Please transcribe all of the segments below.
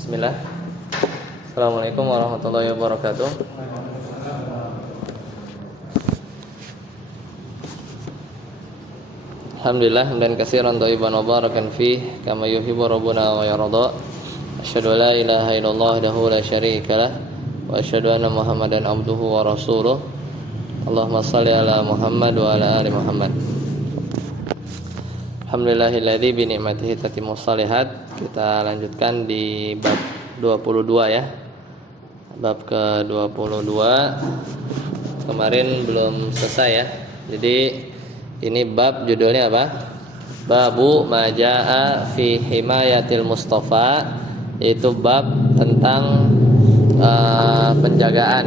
Bismillah. Assalamualaikum warahmatullahi wabarakatuh. Alhamdulillah hamdan katsiran thayyiban mubarakan fih kama yuhibbu rabbuna wa yarda. Asyhadu an la ilaha illallah wahdahu la syarikalah wa asyhadu anna Muhammadan abduhu wa rasuluh. Allahumma shalli ala Muhammad wa ala ali Muhammad. Alhamdulillahilladzi bi ni'matihi tatimmu shalihat. Kita lanjutkan di bab 22 ya. Bab ke-22. Kemarin belum selesai ya. Jadi ini bab judulnya apa? Babu majaa fi himayatil mustafa, yaitu bab tentang penjagaan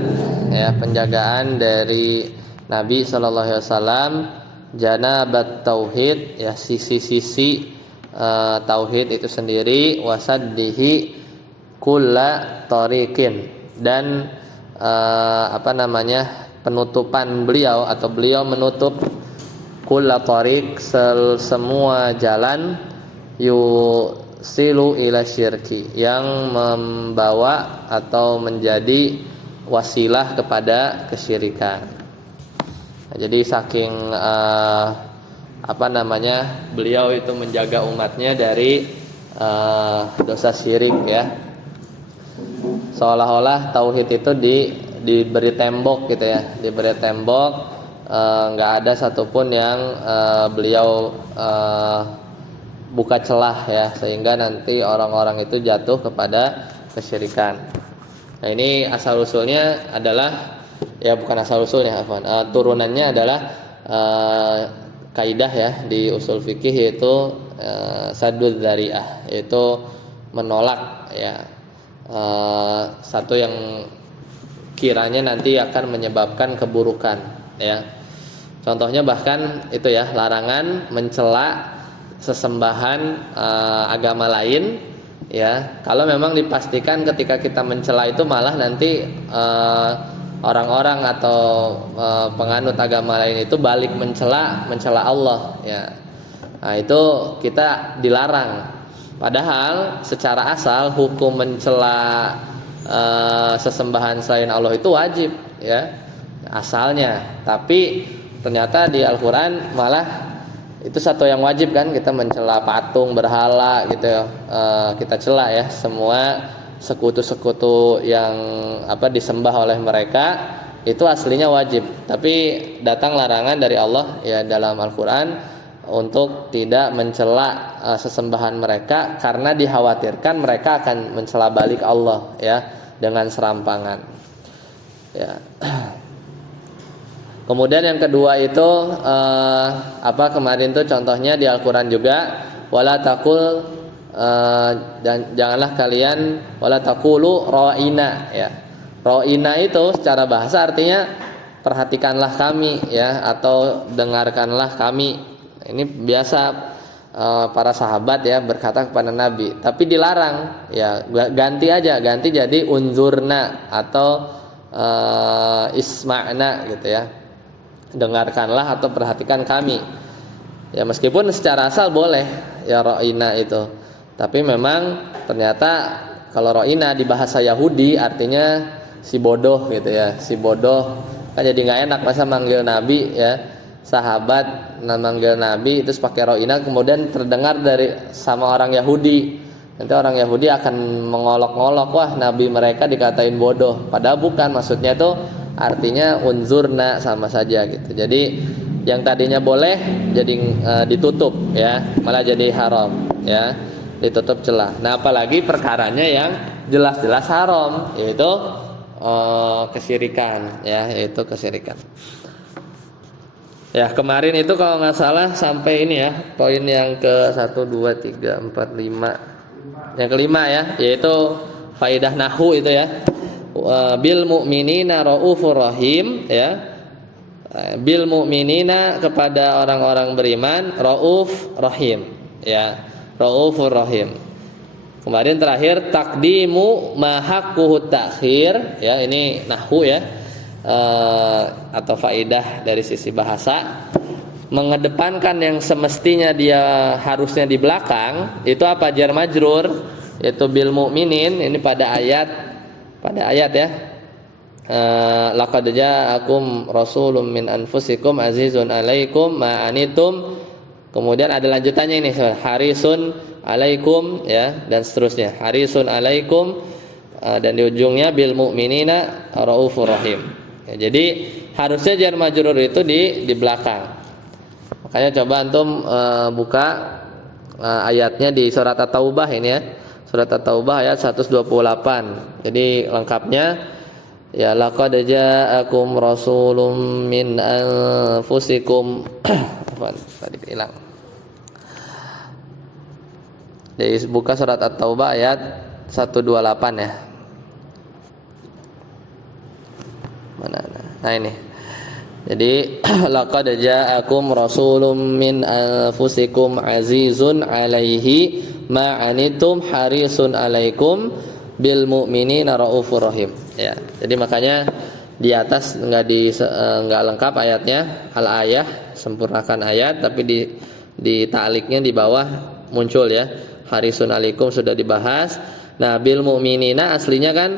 ya, penjagaan dari Nabi sallallahu alaihi wasallam janabat tauhid ya, sisi-sisi tauhid itu sendiri, wasaddihi kulla tariqin, dan penutupan beliau atau beliau menutup kulla tariq, semua jalan yusilu ila syirki, yang membawa atau menjadi wasilah kepada kesyirikan. Nah, jadi saking beliau itu menjaga umatnya dari dosa syirik ya, seolah-olah tauhid itu diberi tembok gitu ya, diberi tembok. Nggak ada satupun yang beliau buka celah ya, sehingga nanti orang-orang itu jatuh kepada kesyirikan. Nah, ini asal usulnya adalah ya, bukan asal usulnya, turunannya adalah kaidah ya di usul fikih, yaitu saddud dzari'ah, yaitu menolak ya satu yang kiranya nanti akan menyebabkan keburukan ya. Contohnya bahkan itu ya, larangan mencela sesembahan agama lain ya, kalau memang dipastikan ketika kita mencela itu malah nanti orang-orang atau penganut agama lain itu balik mencela Allah ya. Nah, itu kita dilarang. Padahal secara asal hukum mencela sesembahan selain Allah itu wajib ya asalnya, tapi ternyata di Al-Quran malah itu satu yang wajib kan, kita mencela patung berhala gitu ya, kita cela ya semua sekutu-sekutu yang disembah oleh mereka, itu aslinya wajib, tapi datang larangan dari Allah ya dalam Al-Quran untuk tidak mencela sesembahan mereka, karena dikhawatirkan mereka akan mencela balik Allah ya dengan serampangan ya. Kemudian yang kedua itu kemarin tuh contohnya di Al-Quran juga, wala taqul, dan janganlah kalian, wala taqulu ra'ina ya. Ra'ina itu secara bahasa artinya perhatikanlah kami ya, atau dengarkanlah kami. Ini biasa para sahabat ya berkata kepada Nabi, tapi dilarang ya, ganti jadi unzurna atau isma'na gitu ya, dengarkanlah atau perhatikan kami ya. Meskipun secara asal boleh ya ro'ina itu, tapi memang ternyata kalau ro'ina di bahasa Yahudi artinya si bodoh gitu ya, si bodoh kan, jadi nggak enak masa manggil Nabi ya, sahabat manggil Nabi itu pakai ro'ina, kemudian terdengar dari sama orang Yahudi, nanti orang Yahudi akan mengolok-ngolok, wah Nabi mereka dikatain bodoh, padahal bukan, maksudnya itu artinya unzurna, sama saja gitu. Jadi yang tadinya boleh jadi ditutup ya, malah jadi haram ya, ditutup celah. Nah, apalagi perkaranya yang jelas-jelas haram, yaitu kesyirikan ya, yaitu kesyirikan. Ya, kemarin itu kalau nggak salah sampai ini ya, poin yang ke 1, 2, 3, 4, 5. Yang kelima ya, yaitu faidah nahwu itu ya. Bil mu'minina raufur rahim ya. Bil mu'minina, kepada orang-orang beriman, rauf rahim ya. Raufur rahim. Kemarin terakhir taqdimu ma haqquhu ta'khir ya, ini nahwu ya. Atau faidah dari sisi bahasa, mengedepankan yang semestinya dia harusnya di belakang, itu apa? Jar majrur yaitu bil mu'minin, ini pada ayat ya. Laqad ja'akum rasulun min anfusikum azizun 'alaikum ma anitum. Kemudian ada lanjutannya ini, harisun 'alaikum ya, dan seterusnya. Harisun 'alaikum, dan di ujungnya bil mu'minina raufur rahim. Ya, jadi harusnya jar majrur itu di belakang. Makanya coba antum buka ayatnya di surat At-Taubah ini ya. Surat At-Taubah ayat 128. Jadi lengkapnya ya, laqad ja'akum rasulun min anfusikum. Tadi hilang. Jadi buka surat At-Taubah ayat 128 ya. Mana? Nah ini. Jadi laqad ja'akum rasulun min anfusikum azizun 'alaihi ma 'anittum harisun 'alaikum bil mu'minina raufur rahim. Ya. Jadi makanya di atas enggak lengkap ayatnya, al ayah, sempurnakan ayat, tapi di ta'liknya di bawah muncul ya. Harisun 'alaikum sudah dibahas. Nah, bil mu'minina aslinya kan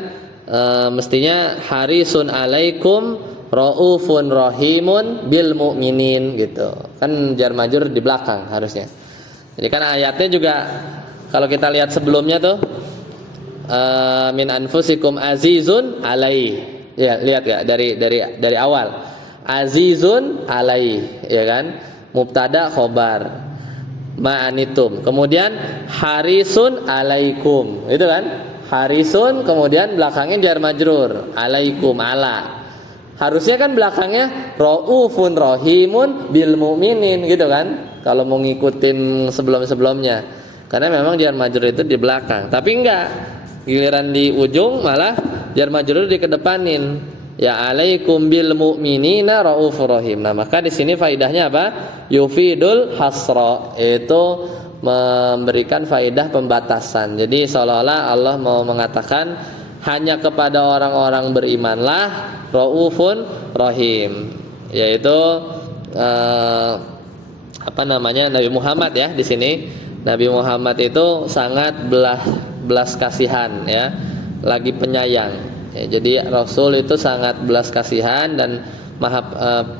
mestinya harisun 'alaikum raufun rahimun bil mu'minin gitu. Kan jar majrur di belakang harusnya. Jadi kan ayatnya juga kalau kita lihat sebelumnya tuh min anfusikum azizun alaihi. Ya, lihat ya dari awal. Azizun alaihi, ya kan? Mubtada khobar. Ma'anitum. Kemudian harisun alaikum. Itu kan? Harisun kemudian belakangnya jar majrur. Alaikum ala. Harusnya kan belakangnya raufun rahimun bil mu'minin gitu kan, kalau mau ngikutin sebelum-sebelumnya. Karena memang jar majrur itu di belakang. Tapi enggak, giliran di ujung malah jar majrur dikedepanin. Ya alaikum bil mu'minina raufur rahim. Nah, maka di sini faidahnya apa? Yufidul hasra, itu memberikan faidah pembatasan. Jadi seolah-olah Allah mau mengatakan hanya kepada orang-orang berimanlah raufun rahim, yaitu Nabi Muhammad ya. Di sini Nabi Muhammad itu sangat belas kasihan ya, lagi penyayang ya. Jadi Rasul itu sangat belas kasihan dan maha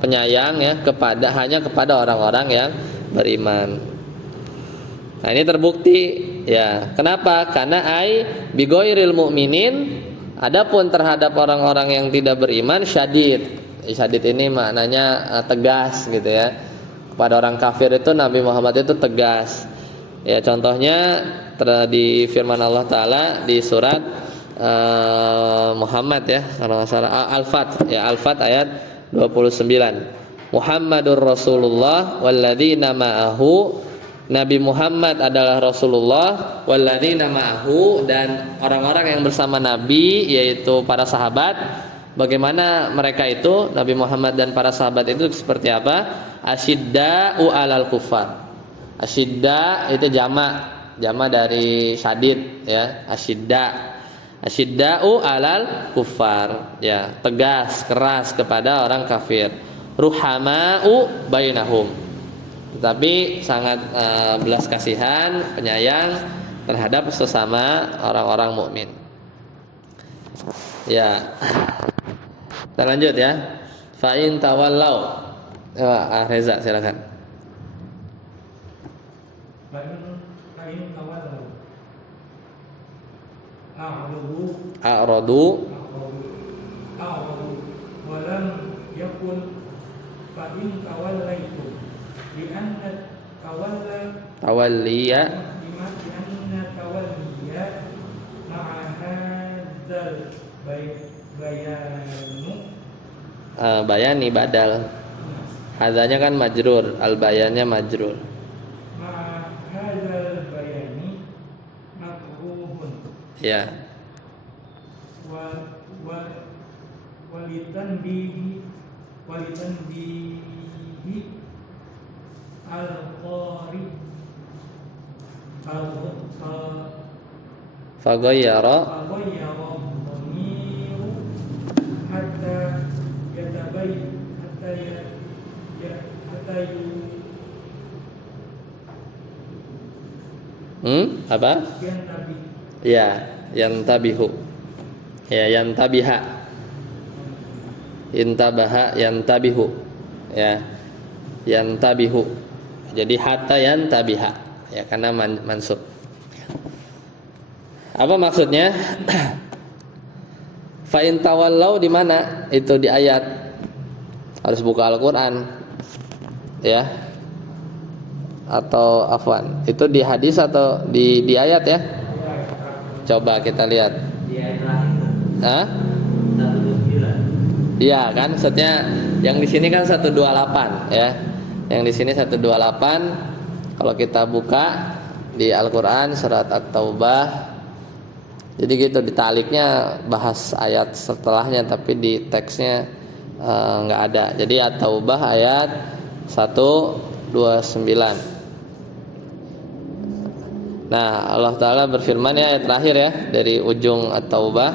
penyayang ya hanya kepada orang-orang yang beriman. Nah, ini terbukti ya. Kenapa? Karena bigoiril mu'minin, adapun terhadap orang-orang yang tidak beriman syadid. Syadid ini maknanya tegas gitu ya. Kepada orang kafir itu Nabi Muhammad itu tegas. Ya, contohnya di firman Allah Taala di surat Muhammad ya, kalau nggak salah Al-Fat ya, Al-Fat ayat 29. Muhammadur Rasulullah walladzina ma'ahu. Nabi Muhammad adalah Rasulullah, walladzina ma'ahu, dan orang-orang yang bersama Nabi yaitu para sahabat. Bagaimana mereka itu, Nabi Muhammad dan para sahabat itu seperti apa? Asyidda'u 'alal kuffar. Asyidda itu jama dari syadid ya, asyidda'u 'alal kuffar ya, tegas, keras kepada orang kafir. Ruhama'u bainahum, tetapi sangat belas kasihan, penyayang terhadap sesama orang-orang mukmin. Ya. Kita lanjut ya. Fa in tawallau. Reza silakan. Fa in tawallau. A'radu wa lam yakun fa in tawallaitum bi anna tawalliya ma'a hadzal bayanu bayani badal. Hadzanya kan majrur, al bayannya majrur. ma'a hadzal bayani makruhun Ya. walitan bihi al-qari Faghayyara dhamiru hatta apa? Ya, yantabihu. Ya, yantabiha. Intabaha yantabihu. Ya. Yantabihu. Jadi hatta yantabiha. Ya, karena mansub. Apa maksudnya? Fa in tawallau di mana? Itu di ayat. Harus buka Al-Qur'an. Ya. Atau afwan. Itu di hadis atau di ayat ya? Coba kita lihat. Di ayat terakhir. Hah? 129. Iya kan, maksudnya yang di sini kan 128 ya. Yang di sini 128. Kalau kita buka di Al-Qur'an surat At-Taubah. Jadi gitu, di taliknya bahas ayat setelahnya tapi di teksnya enggak ada. Jadi At-Taubah ayat 129. Nah, Allah Ta'ala berfirman ya ayat terakhir ya dari ujung At-Taubah.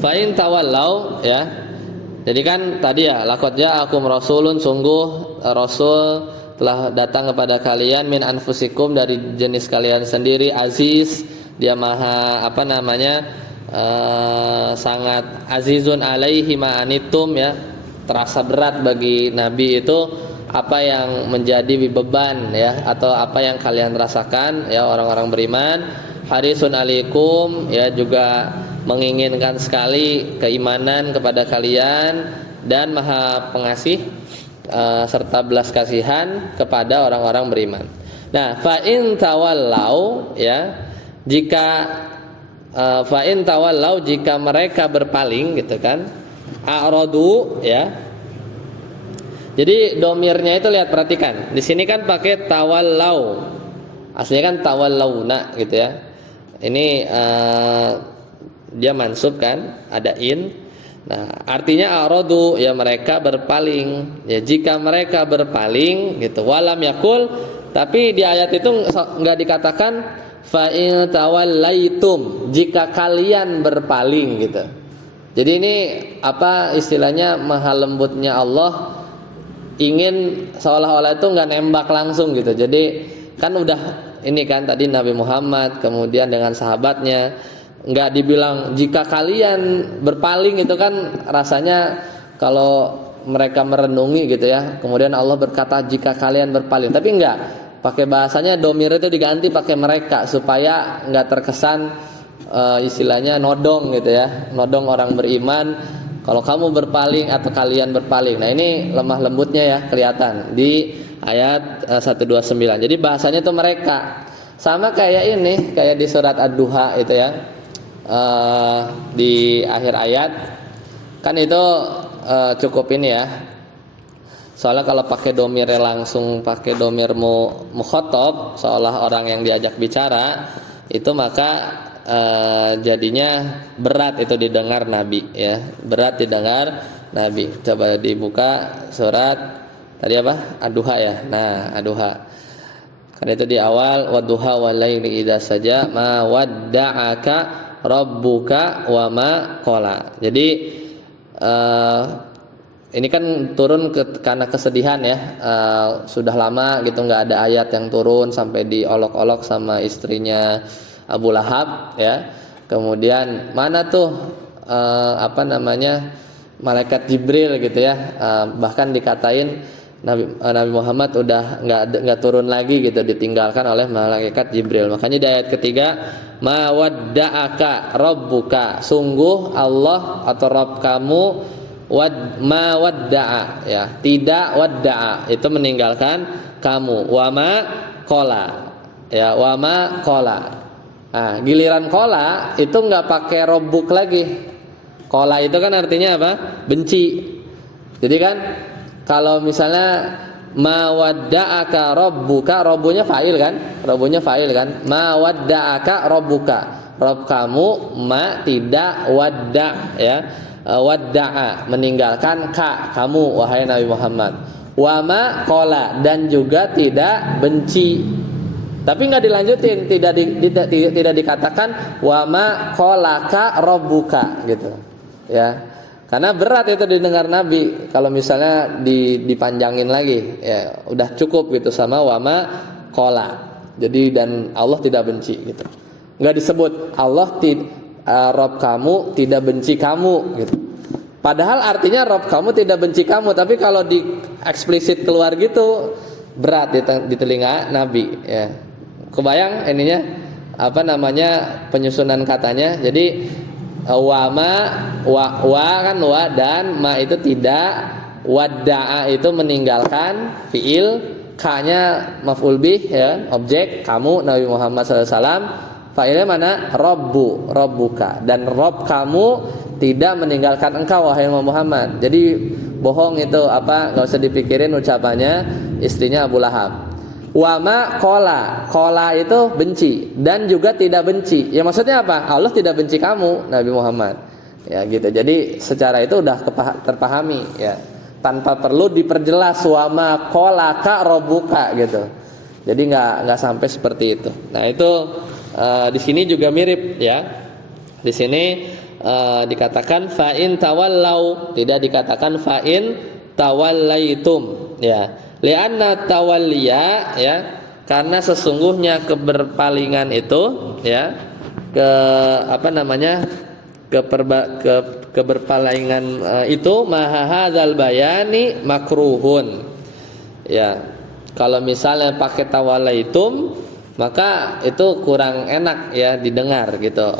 Fa'in tawallau ya. Jadi kan tadi ya laqad ja'akum rasulun, sungguh rasul telah datang kepada kalian min anfusikum dari jenis kalian sendiri, aziz, dia maha sangat azizun alaihi ma anitum ya. Terasa berat bagi nabi itu apa yang menjadi beban ya atau apa yang kalian rasakan ya orang-orang beriman. Harisun alaikum ya, juga menginginkan sekali keimanan kepada kalian dan maha pengasih serta belas kasihan kepada orang-orang beriman. Nah, fa in tawallau ya, jika fa in tawallau jika mereka berpaling gitu kan, a'radu ya. Jadi domirnya itu lihat, perhatikan. Di sini kan pakai tawallau. Aslinya kan tawallauna gitu ya. Ini dia mansub kan, ada in. Nah, artinya aradu ya mereka berpaling. Ya jika mereka berpaling gitu. Walam yakul, tapi di ayat itu enggak dikatakan fa in tawallaitum, jika kalian berpaling gitu. Jadi ini apa istilahnya, maha lembutnya Allah ingin seolah-olah itu enggak nembak langsung gitu. Jadi kan udah ini kan tadi Nabi Muhammad kemudian dengan sahabatnya, enggak dibilang jika kalian berpaling, itu kan rasanya kalau mereka merenungi gitu ya. Kemudian Allah berkata jika kalian berpaling, tapi enggak, pakai bahasanya domir itu diganti pakai mereka supaya enggak terkesan istilahnya nodong gitu ya, nodong orang beriman kalau kamu berpaling atau kalian berpaling. Nah, ini lemah lembutnya ya kelihatan di ayat 129. Jadi bahasanya itu mereka. Sama kayak ini, kayak di surat Ad-Duha itu ya. Di akhir ayat kan itu cukup ini ya. Soalnya kalau pakai domirnya langsung pakai domir mukhatab, seolah orang yang diajak bicara, itu maka jadinya berat itu didengar Nabi ya, berat didengar Nabi. Coba dibuka surat tadi apa? Ad-Duha ya. Nah, Ad-Duha. Kan itu di awal wadduha walaili idza saja ma wadda'aka rabbuka wa ma qala. Jadi ini kan turun karena kesedihan ya. Sudah lama gitu nggak ada ayat yang turun sampai diolok-olok sama istrinya Abu Lahab ya. Kemudian mana tuh malaikat Jibril gitu ya. Bahkan dikatain Nabi Muhammad udah nggak turun lagi gitu, ditinggalkan oleh malaikat Jibril. Makanya di ayat ketiga ma wadda'aka rabbuka, sungguh Allah atau Rabb kamu ma wadda'a ya, tidak wadda'a itu meninggalkan kamu, wa ma qala ya, wa ma qala. Nah, giliran kola itu nggak pakai robuk lagi. Kola itu kan artinya apa? Benci. Jadi kan kalau misalnya ma wadda'aka rabbuka, robbunya fa'il kan? Robbunya fa'il kan? Ma wadda'aka rabbuka. Rob kamu ma tidak wadda ya. Wadda'a meninggalkan ka kamu wahai Nabi Muhammad. Wa ma kola, dan juga tidak benci. Tapi nggak dilanjutin, tidak dikatakan wa ma qolaka rabbuka gitu. Ya. Karena berat itu didengar Nabi kalau misalnya dipanjangin lagi. Ya, udah cukup gitu sama wa ma qola. Jadi dan Allah tidak benci gitu. Enggak disebut Rob kamu tidak benci kamu gitu. Padahal artinya Rob kamu tidak benci kamu, tapi kalau di eksplisit keluar gitu berat di telinga Nabi ya. Kebayang ininya penyusunan katanya. Jadi wa kan wa dan ma itu tidak, wadda'a itu meninggalkan fiil, ka-nya maf'ul bih ya, objek kamu Nabi Muhammad SAW. Fa'ilnya mana? Rabbuka, dan Rob kamu tidak meninggalkan engkau wahai Muhammad. Jadi bohong itu enggak usah dipikirin ucapannya istrinya Abu Lahab. Wama kola itu benci dan juga tidak benci. Ya maksudnya apa? Allah tidak benci kamu Nabi Muhammad. Ya gitu. Jadi secara itu udah terpahami ya. Tanpa perlu diperjelas wama kola ka robuka gitu. Jadi nggak sampai seperti itu. Nah itu di sini juga mirip ya. Di sini dikatakan fa'in tawallau, tidak dikatakan fa'in tawallaitum ya. Li'anna tawalliya ya, karena sesungguhnya keberpalingan itu ya, keberpalingan itu maha hadzal bayani makruhun ya. Kalau misalnya pakai tawallaitum maka itu kurang enak ya didengar gitu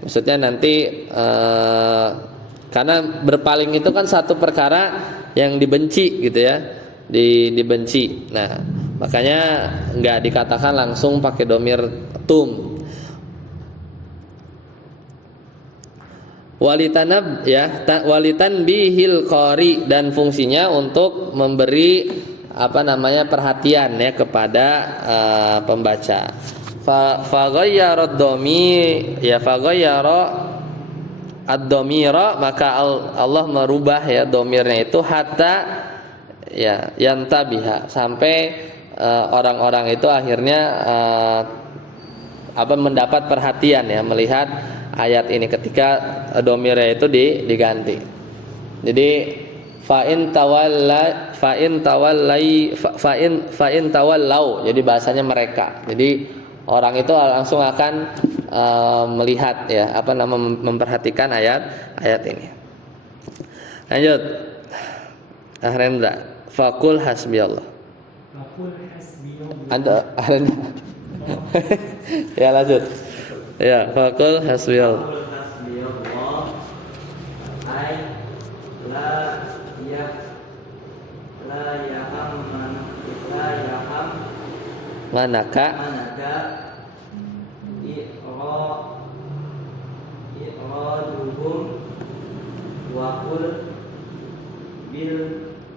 maksudnya nanti karena berpaling itu kan satu perkara yang dibenci gitu ya, dibenci. Nah, makanya enggak dikatakan langsung pakai domir tum. Walitan bihil qari, dan fungsinya untuk memberi perhatian ya kepada pembaca. Faghayyara ad-dhamira, maka Allah merubah ya domirnya itu hatta ya yantabiha, sampai orang-orang itu akhirnya mendapat perhatian ya melihat ayat ini ketika domirnya itu diganti. Jadi fa'in tawallau, jadi bahasanya mereka. Jadi orang itu langsung akan melihat ya memperhatikan ayat ini. Lanjut. Ahrendra, fakul hasbiyallah. Anda ya lanjut. Ya, fakul hasbiyallah. Ay la yaham manaka i'raduhum wa qul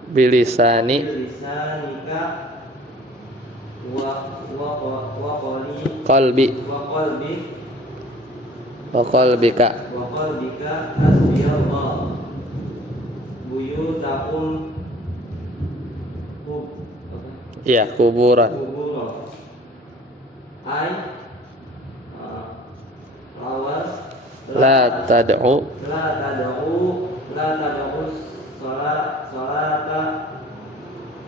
bilisanika wa qalbika hasbiyallah buyutakum ya kuburan ay lawas la tad'u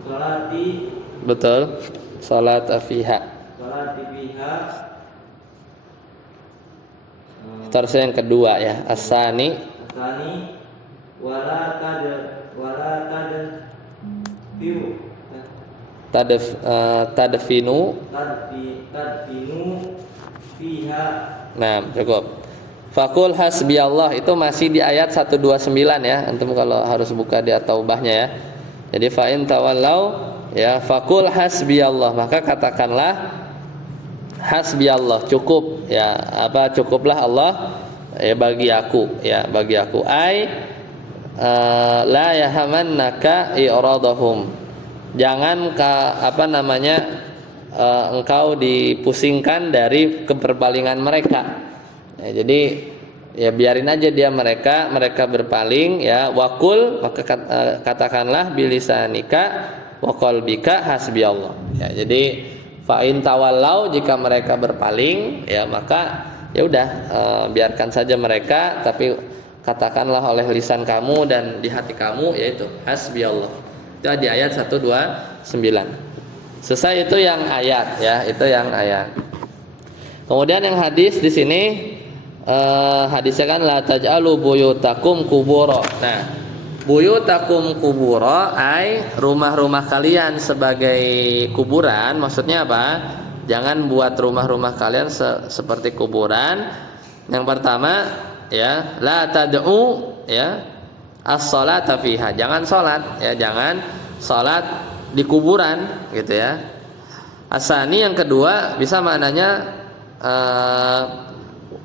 salati, betul, salat fiha. Terus yang kedua ya, asani wala tadfinu fiha. Nah, cukup. Fakul hasbiyallah itu masih di ayat 129 ya. Antum kalau harus buka di at-taubahnya ya. Jadi fa'in tawallau ya, fakul hasbiyallah, maka katakanlah hasbiyallah, cukup ya, cukuplah Allah ya bagi aku ya, bagi aku. La yahamannaka i'radahum, jangan engkau dipusingkan dari keberpalingan mereka ya. Jadi ya biarin aja mereka berpaling ya. Wakul, maka katakanlah bilisanika wa qalbika hasbiyallah ya. Jadi fa'in tawallau, jika mereka berpaling ya maka ya udah, biarkan saja mereka, tapi katakanlah oleh lisan kamu dan di hati kamu yaitu hasbiyallah. Itu di ayat 129. Selesai itu yang ayat ya, itu yang ayat. Kemudian yang hadis di sini hadisnya kan la taj'alu buyutakum kubura. Nah, buyutakum kubura ay rumah-rumah kalian sebagai kuburan. Maksudnya apa? Jangan buat rumah-rumah kalian seperti kuburan. Yang pertama ya, la tad'u ya as-shalata fiha. Jangan salat ya, jangan salat di kuburan gitu ya. Asani yang kedua bisa maknanya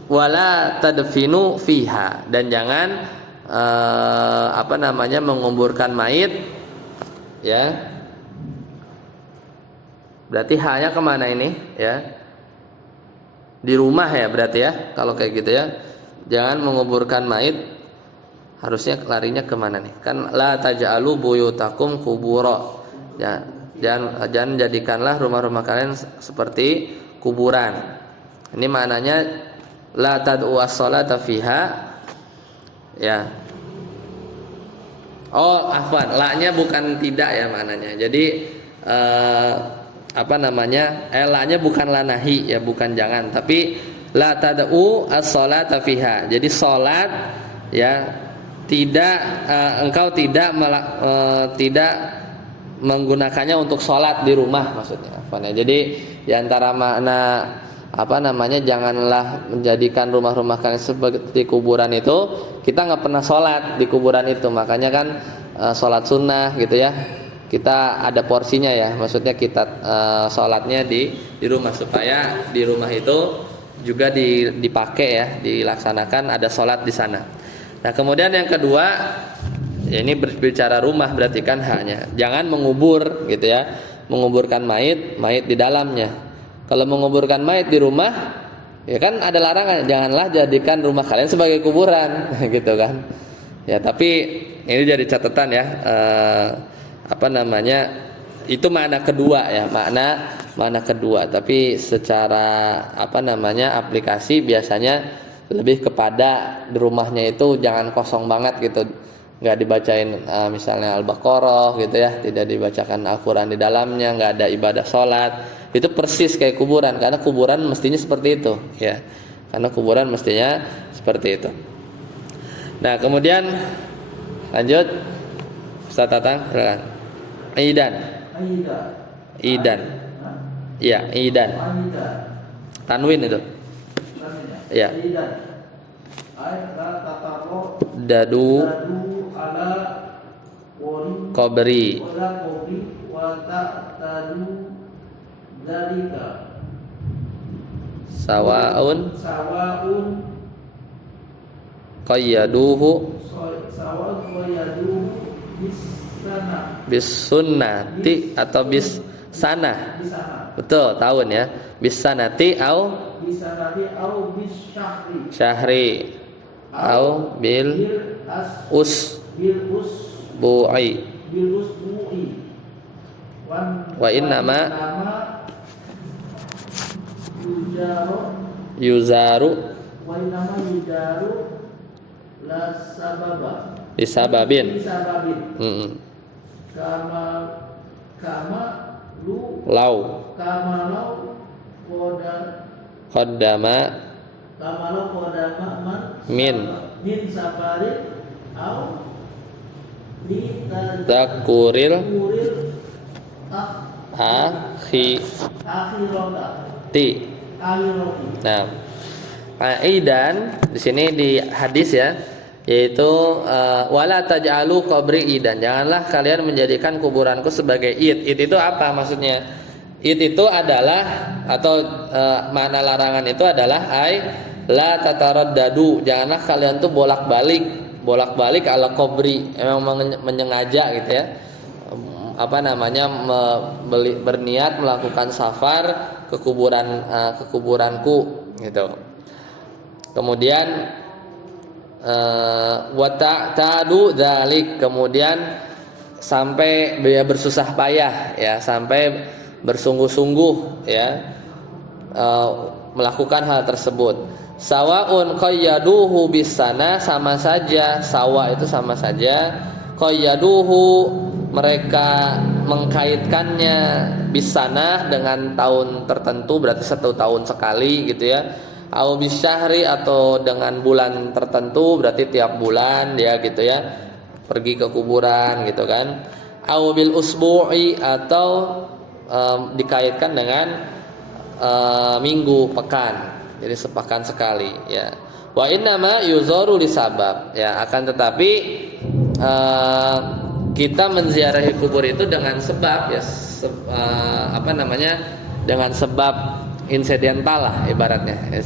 wala tadfinu fiha, dan jangan menguburkan mayit ya. Berarti hanya kemana ini ya? Di rumah ya berarti ya. Kalau kayak gitu ya, jangan menguburkan mayit. Harusnya larinya kemana nih? Kan la taj'alu buyutakum kubura. Ya, jangan jadikanlah rumah-rumah kalian seperti kuburan. Ini maknanya la tad'u as-salata fiha ya. Oh, afwan, la-nya bukan tidak ya maknanya. Jadi la-nya bukan la nahi ya, bukan jangan, tapi la tad'u as-salata fiha. Jadi salat ya, tidak engkau tidak menggunakannya untuk sholat di rumah maksudnya. Jadi di antara makna janganlah menjadikan rumah-rumah kalian seperti kuburan itu, kita nggak pernah sholat di kuburan itu. Makanya kan sholat sunnah gitu ya, kita ada porsinya ya. Maksudnya kita sholatnya di rumah, supaya di rumah itu juga dipakai ya, dilaksanakan, ada sholat di sana. Nah kemudian yang kedua, ya ini berbicara rumah berarti kan haknya. Jangan mengubur gitu ya, menguburkan mayit di dalamnya. Kalau menguburkan mayit di rumah, ya kan ada larangan. Janganlah jadikan rumah kalian sebagai kuburan, gitu kan. Ya tapi ini jadi catatan ya. Itu makna kedua ya, makna kedua. Tapi secara aplikasi biasanya lebih kepada di rumahnya itu jangan kosong banget gitu. Nggak dibacain misalnya Al-Baqarah gitu ya, tidak dibacakan Al-Quran di dalamnya, nggak ada ibadah sholat. Itu persis kayak kuburan, karena kuburan mestinya seperti itu ya, karena kuburan mestinya seperti itu. Nah kemudian lanjut Ustaz Tatang, silakan. Idan ya, idan tanwin itu ya. Dadu qabri sawaun qayyaduhu bis sunnati atau bis sanah. Betul, tahun ya. Bis sanati au syahri au bil usbu'i wa innama yuzaru la sababa bisababin lau qaddama min takuril akhirati. Nah, aidan di sini di hadis ya, yaitu wala taj'alu qabri idan. Janganlah kalian menjadikan kuburanku sebagai id. Id itu apa maksudnya? Id itu adalah atau makna larangan itu adalah la tataraddadu. Janganlah kalian tuh bolak-balik ala qabri. Emang menyengaja gitu ya. Berniat melakukan safar ke kuburanku gitu. Kemudian wa ta'tadu dzalik, kemudian sampai dia bersusah payah ya, sampai bersungguh-sungguh ya melakukan hal tersebut. Sawaun qayyaduhu bisana, sama saja, sawa itu sama saja, qayyaduhu mereka mengkaitkannya bisanah dengan tahun tertentu, berarti 1 tahun sekali gitu ya. Au bisyahri, atau dengan bulan tertentu, berarti tiap bulan ya gitu ya, pergi ke kuburan gitu kan. Au bil usbu'i, atau dikaitkan dengan minggu, pekan, jadi sepekan sekali ya. Wa innama yuzaru lisabab ya, akan tetapi kita menziarahi kubur itu dengan sebab ya, dengan sebab insidental lah ibaratnya ya,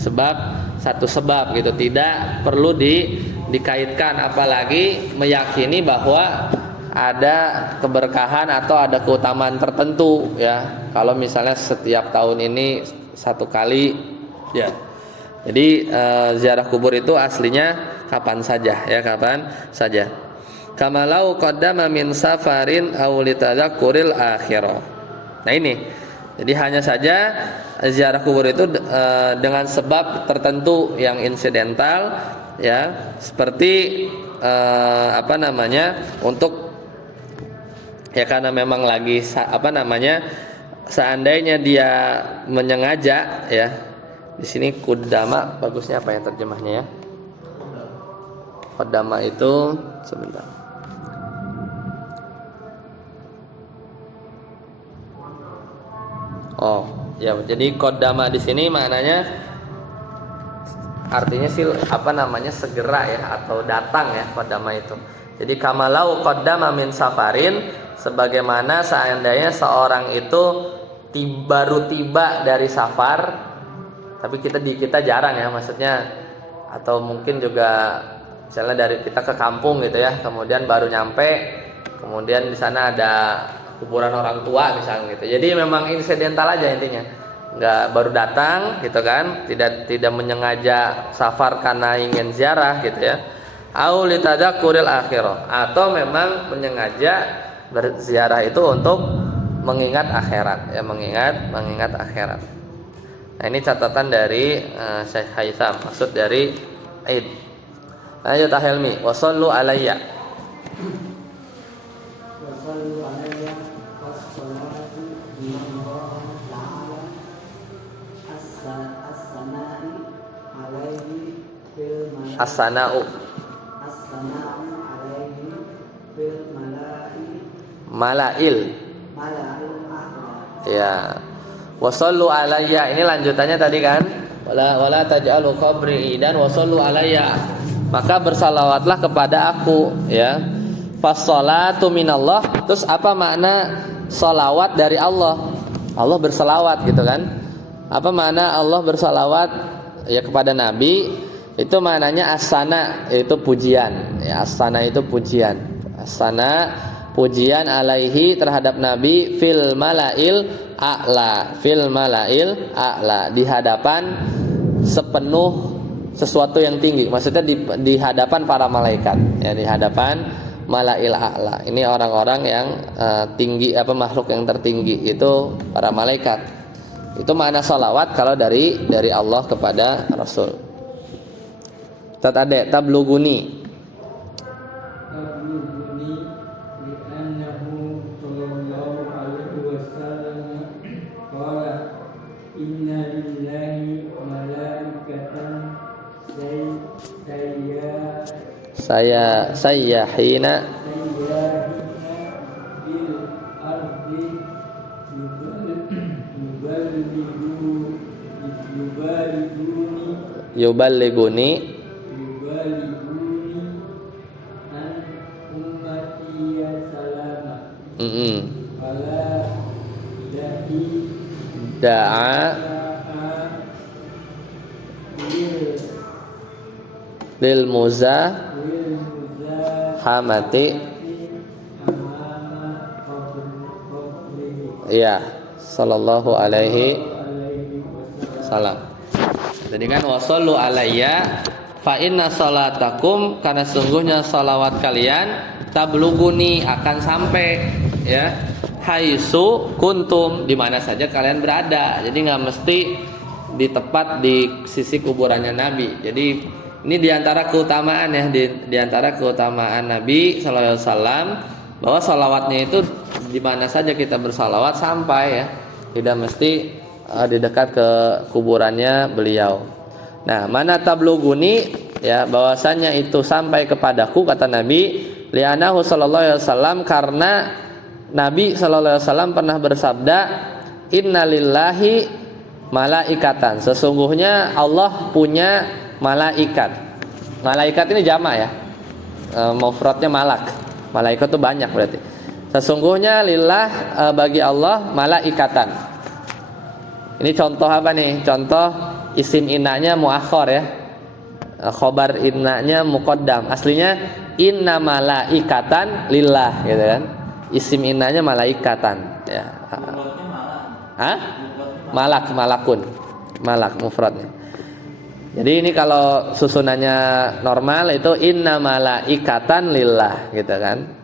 satu sebab gitu, tidak perlu dikaitkan, apalagi meyakini bahwa ada keberkahan atau ada keutamaan tertentu ya, kalau misalnya setiap tahun ini 1 kali ya. Jadi ziarah kubur itu aslinya kapan saja ya, kapan saja. Kamalau qaddama min safarin aw litadzakuril akhirah. Nah ini, jadi hanya saja ziarah kubur itu dengan sebab tertentu yang insidental ya, seperti untuk ya karena memang lagi seandainya dia menyengaja ya. Di sini kudama bagusnya apa ya terjemahnya ya? Kudama itu sebentar. Oh, ya jadi kudama di sini maknanya artinya sih segera ya, atau datang ya, kudama itu. Jadi kamalau qaddama min safarin, sebagaimana seandainya seorang itu baru tiba dari safar, tapi kita jarang ya, maksudnya, atau mungkin juga misalnya dari kita ke kampung gitu ya, kemudian baru nyampe, kemudian di sana ada kuburan orang tua misalnya gitu. Jadi memang insidental aja intinya, nggak baru datang gitu kan, tidak menyengaja safar karena ingin ziarah gitu ya. Au litadzakuril akhirah, atau memang menyengaja berziarah itu untuk mengingat akhirat ya, mengingat akhirat. Nah ini catatan dari Syekh Haitham, maksud dari Aid. Lanjut Helmi, wasallu alayya. Wasallu alayya wassalatu billahi ta'ala as-sana'i alaihi fil malai As-sana'u alaihi fil malail akhlaq. ya. Wasallu alayya, ini lanjutannya tadi kan, wala taj'alu qabri idan wasallu alayya, maka bersalawatlah kepada aku ya. Fassalatu minallah, terus apa makna salawat dari Allah? Allah bersalawat gitu kan. Apa makna Allah bersalawat ya kepada Nabi? Itu maknanya as-sana, itu pujian ya, as-sana itu pujian. As-sana pujian alaihi terhadap Nabi fil malail a'la, di hadapan sepenuh sesuatu yang tinggi, maksudnya di hadapan para malaikat ya, di hadapan malail a'la. Ini orang-orang yang tinggi, makhluk yang tertinggi itu para malaikat. Itu makna salawat kalau dari Allah kepada Rasul. Tabluguni saya hina yuballiguni an ummati salama da'a lil muzahamati ya sallallahu alaihi wasallam. Jadi kan wasallu alayya fa inna salatakum, karena sungguhnya salawat kalian tabluguni, akan sampai ya, haitsu kuntum, di mana saja kalian berada. Jadi nggak mesti di tepat di sisi kuburannya Nabi. Jadi ini diantara keutamaan ya, diantara keutamaan Nabi sallallahu alaihi wasallam bahwa sholawatnya itu di mana saja kita bersolawat sampai ya, tidak mesti di dekat ke kuburannya beliau. Nah, mana tabluguni ya, bahwasanya itu sampai kepadaku, kata Nabi, li'anahu sallallahu alaihi wasallam, karena Nabi sallallahu alaihi wasallam pernah bersabda, innalillahi malaikatan, sesungguhnya Allah punya malaikat. Malaikat ini jamak ya, mufradnya malak. Malaikat itu banyak berarti. Sesungguhnya lillah, bagi Allah, malaikatan. Ini contoh apa nih? Contoh isim innanya muakhor ya, khobar innanya muqaddam. Aslinya inna malaikatan lillah gitu kan. Isim innanya malaikatan ya. Hah? Malakun. Malak mufradnya. Jadi ini kalau susunannya normal itu inna malaikatan lillah gitu kan.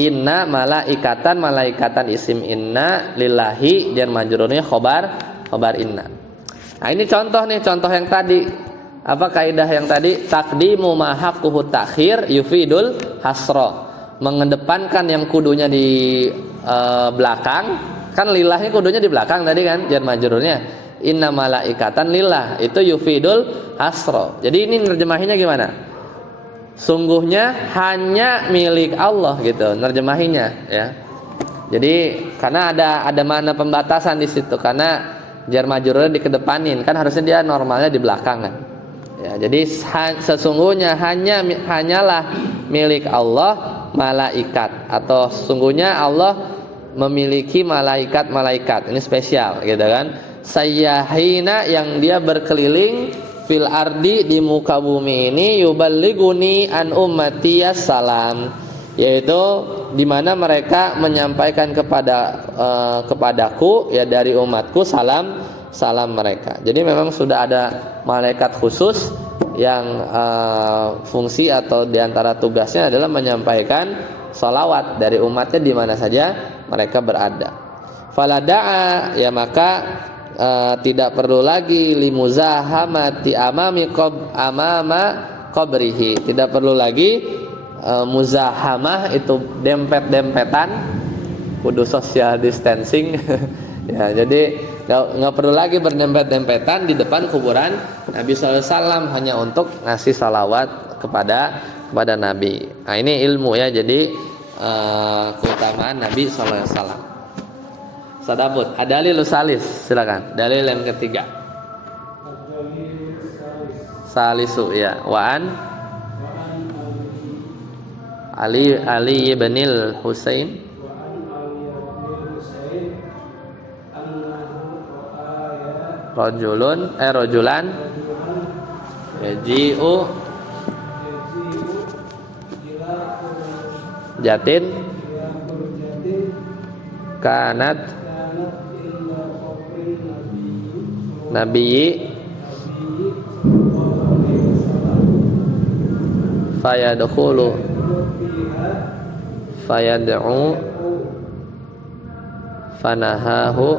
Inna malaikatan isim inna, lillahi jar majrurnya khobar inna. Nah, ini contoh nih, contoh yang tadi. Apa kaidah yang tadi? Taqdimu ma haqquhu ta'khir yufidul hasra. Mengedepankan yang kudunya di belakang. Kan lillahnya kudunya di belakang tadi kan, jar majrurnya. Inna malaikatan lillah, itu yufidul hasra. Jadi ini nerjemahinya gimana? Sungguhnya hanya milik Allah gitu, nerjemahinya ya. Jadi karena ada mana pembatasan di situ, karena jar majrurnya dikedepanin, kan harusnya dia normalnya di belakang kan. Ya, jadi sesungguhnya hanyalah milik Allah malaikat, atau sesungguhnya Allah memiliki malaikat-malaikat. Ini spesial gitu kan. Sayyahina, yang dia berkeliling fil ardi, di muka bumi ini, yuballiguni an ummati salam, yaitu di mana mereka menyampaikan kepadaku ya dari umatku salam mereka. Jadi memang sudah ada malaikat khusus yang fungsi atau diantara tugasnya adalah menyampaikan salawat dari umatnya di mana saja mereka berada. Falada'a, ya maka tidak perlu lagi limuzahamati amama qabrihi, tidak perlu lagi muzahamah, itu dempet-dempetan, kudu social distancing ya, jadi nggak perlu lagi berdempet-dempetan di depan kuburan Nabi SAW hanya untuk ngasih salawat kepada Nabi. Nah, ini ilmu ya, jadi keutamaan Nabi SAW. Sadabut, dalil salis, silakan. Dalil yang ketiga. Salisu ya, waan Ali ibnil Husain rojulan yaji'u jatin kanat Nabi fayadkhulu fayad'u fanahahu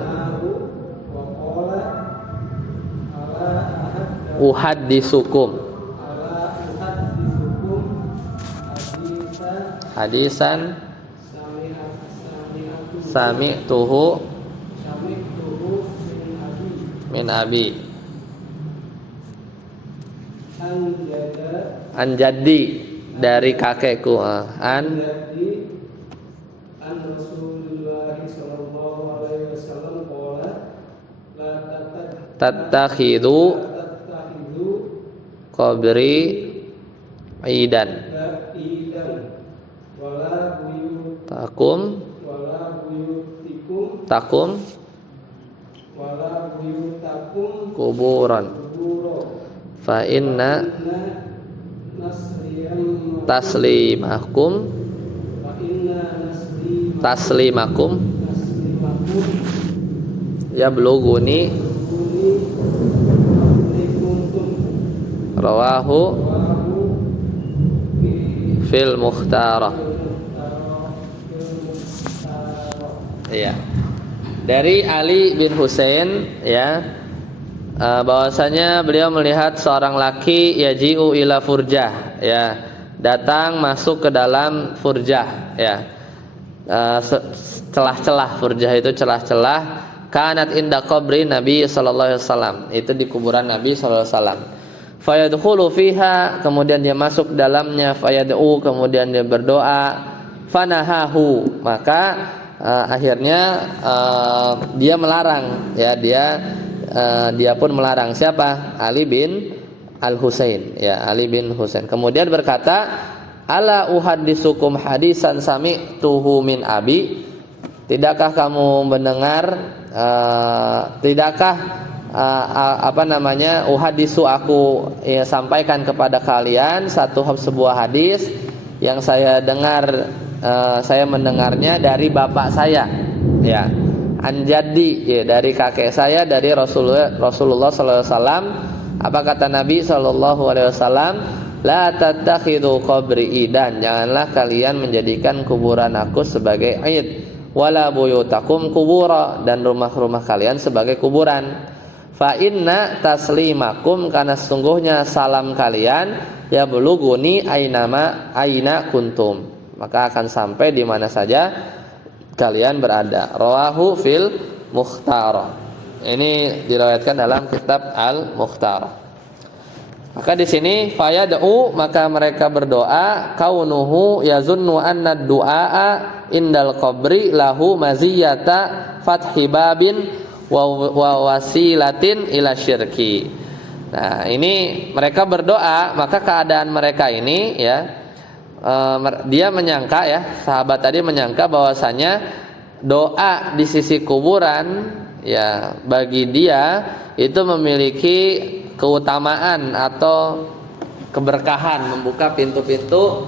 uhaddisukum hadisan sami'tuhu min abi anjadi, dari kakekku, an tattakhidhu qabri idan takum kuburan fa inna taslimakum yabluguni rawahu fil mukhtarah. Iya. Dari Ali bin Husain ya, bahwasanya beliau melihat seorang laki yaji'u ila furjah ya, datang masuk ke dalam furjah ya. celah-celah. Furjah itu celah-celah. Kanat inda qabri Nabi sallallahu alaihi wasallam. Itu di kuburan Nabi sallallahu alaihi wasallam. Fayadkhulu fiha, kemudian dia masuk dalamnya, fayad'u, kemudian dia berdoa, fanahahu, maka akhirnya dia melarang, ya, dia pun melarang. Siapa? Ali bin Al-Husain, ya, Ali bin Husain. Kemudian berkata, ala uhaddisukum hadisan sami'tuhu min abi, tidakkah kamu mendengar, uhadisu, aku sampaikan kepada kalian sebuah hadis yang saya dengar, saya mendengarnya dari bapak saya, ya, anjadi, ya, dari kakek saya, dari Rasulullah sallallahu alaihi wasallam. Apa kata Nabi sallallahu alaihi wasallam? La tattakhidhu qabri idan, janganlah kalian menjadikan kuburan aku sebagai id, wala buyutakum kubura, dan rumah-rumah kalian sebagai kuburan. Fa inna taslimakum, karena sesungguhnya salam kalian, ya bulughuni aina kuntum, maka akan sampai di mana saja kalian berada. Rawahu fil Mukhtar. Ini diriwayatkan dalam kitab Al-Mukhtar. Maka di sini fayad'u, maka mereka berdoa, kaunuhu yazunnu anna du'a indal qabri lahu maziyata fathi babin wa wasilatin ila syirki. Nah, ini mereka berdoa, maka keadaan mereka ini, ya, dia menyangka, ya, sahabat tadi menyangka bahwasanya doa di sisi kuburan, ya, bagi dia itu memiliki keutamaan atau keberkahan, membuka pintu-pintu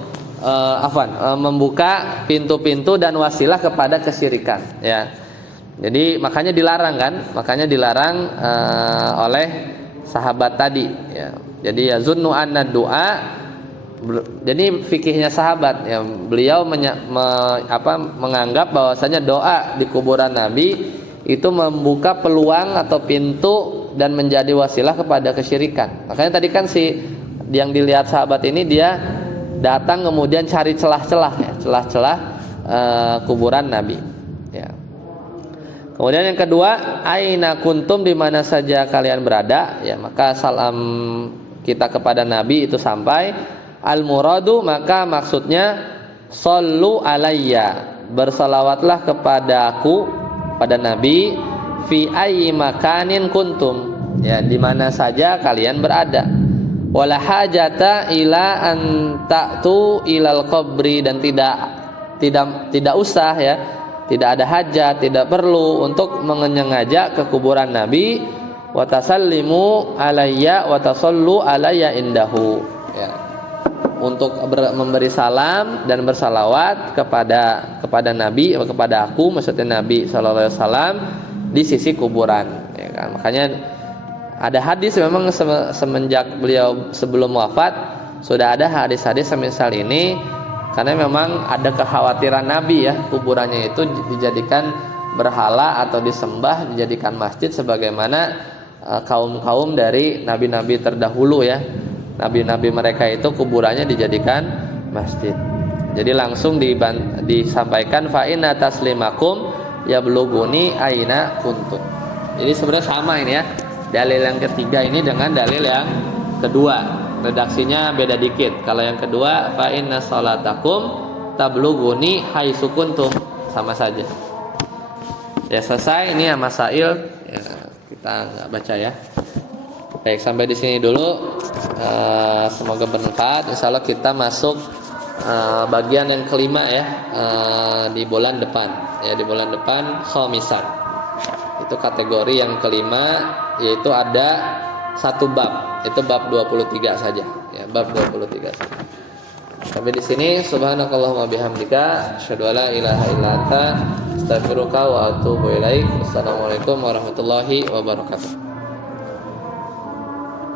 membuka pintu-pintu dan wasilah kepada kesyirikan, ya. Jadi makanya dilarang oleh sahabat tadi, ya. Jadi ya zunnu anna du'a, jadi fikihnya sahabat, ya, beliau menganggap bahwasanya doa di kuburan Nabi itu membuka peluang atau pintu dan menjadi wasilah kepada kesyirikan. Makanya tadi kan yang dilihat sahabat ini, dia datang kemudian cari celah-celah, ya, celah-celah kuburan Nabi, ya. Kemudian yang kedua, aina kuntum, di mana saja kalian berada, ya, maka salam kita kepada Nabi itu sampai. Al muradu, maka maksudnya sallu alayya, bersalawatlah kepadaku, pada Nabi, fi ayyi makanin kuntum, ya, di mana saja kalian berada. Wala hajata ila an ta'tu ilal qabri, dan tidak usah, ya, tidak ada hajat, tidak perlu untuk mengajak ke kuburan Nabi. Wa tasallimu alayya wa tasallu alayya indahu, ya, untuk memberi salam dan bersalawat kepada Nabi, kepada aku, maksudnya Nabi sallallahu alaihi wasallam, di sisi kuburan, ya kan. Makanya ada hadis, memang semenjak beliau sebelum wafat sudah ada hadis-hadis semisal ini, karena memang ada kekhawatiran Nabi, ya, kuburannya itu dijadikan berhala atau disembah, dijadikan masjid sebagaimana kaum-kaum dari nabi-nabi terdahulu, ya. Nabi-nabi mereka itu kuburannya dijadikan masjid. Jadi langsung disampaikan fa inna taslimakum yablughuni aina kuntum. Jadi sebenarnya sama ini, ya, dalil yang ketiga ini dengan dalil yang kedua. Redaksinya beda dikit. Kalau yang kedua fa inna salatakum tablughuni haitsu kuntum, sama saja. Ya, selesai ini ya masail, ya, kita nggak baca, ya. Baik, sampai di sini dulu. Semoga bermanfaat. Insyaallah kita masuk bagian yang kelima, ya, di bulan depan, ya, di bulan depan khomisan. Itu kategori yang kelima, yaitu ada satu bab, itu bab 23 saja, ya, bab 23 saja. Sampai di sini, subhanakallahumma bihamdika asyhadu an la ilaha illa anta astaghfiruka wa atubu ilaik. Wassalamualaikum warahmatullahi wabarakatuh.